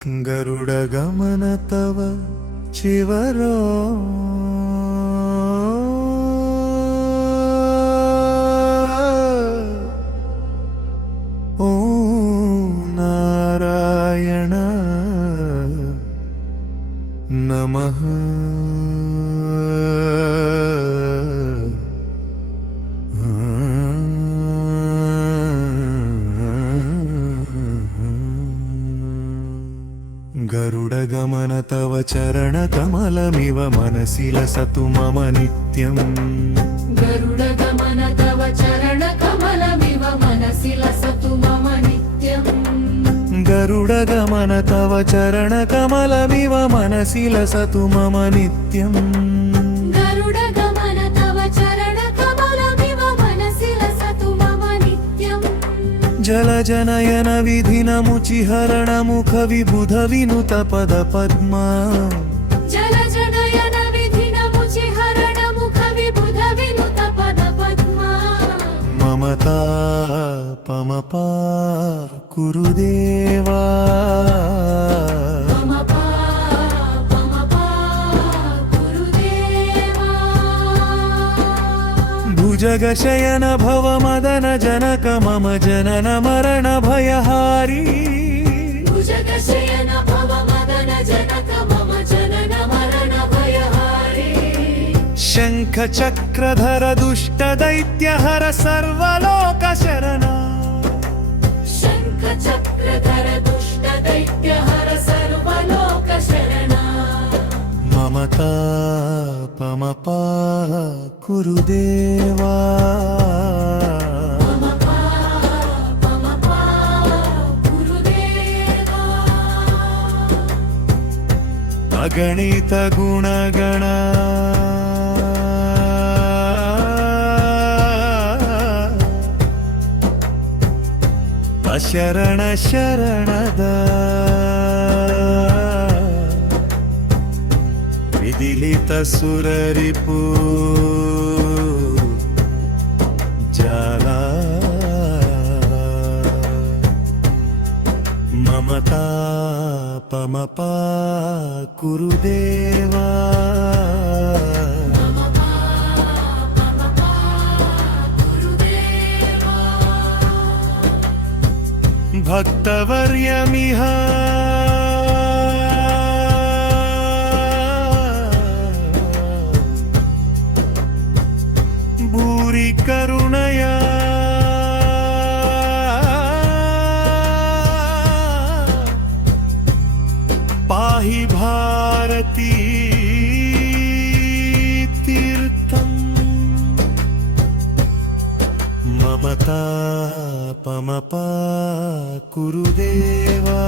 गरुडगमन तव चिवरो ओ नारायण नमः गरुडगमन तव चरणकमलमिव मनसि लसतु मम नित्यम् गरुडगमन तव चरणकमलमिव मनसि लसतु मम नित्यम् गरुडगमन तव चरणकमलमिव मनसि लसतु मम नित्यम् गरुडगमन तव चरणकमलमिव मनसि लसतु मम नित्यम् जलजनयन विधिनमुचिहरण मुख विबुध विनुत पद पद्मा जलजनयन विधिनमुचिहरण मुख विबुध विनुत पद पद्मा ममता पमपा कुरुदेवा ममपा पमपा गुरुदेवा भुजगशयन भव मदन जनक मम जनन मरण भयहारी भुजगशयन भव मदन जनक मम जनन मरण भयहारी शंख चक्रधर दुष्ट दैत्यहर सर्वलोक शरणा शंख चक्रधर दुष्ट दैत्यहर सर्वलोक शरणा ममता पमपा कुरुदेवा ममपा पमपा गुरुदेवा अगणित गुणगण अशरण शरणद विदिलित सुररिपु जाला ममता पमपा कुरुदेवा ममपा पमपा गुरुदेवा भक्तवर्यमिह भूरि करुणया पाहि भारती तीर्थम् ममता पमपा कुरुदेवा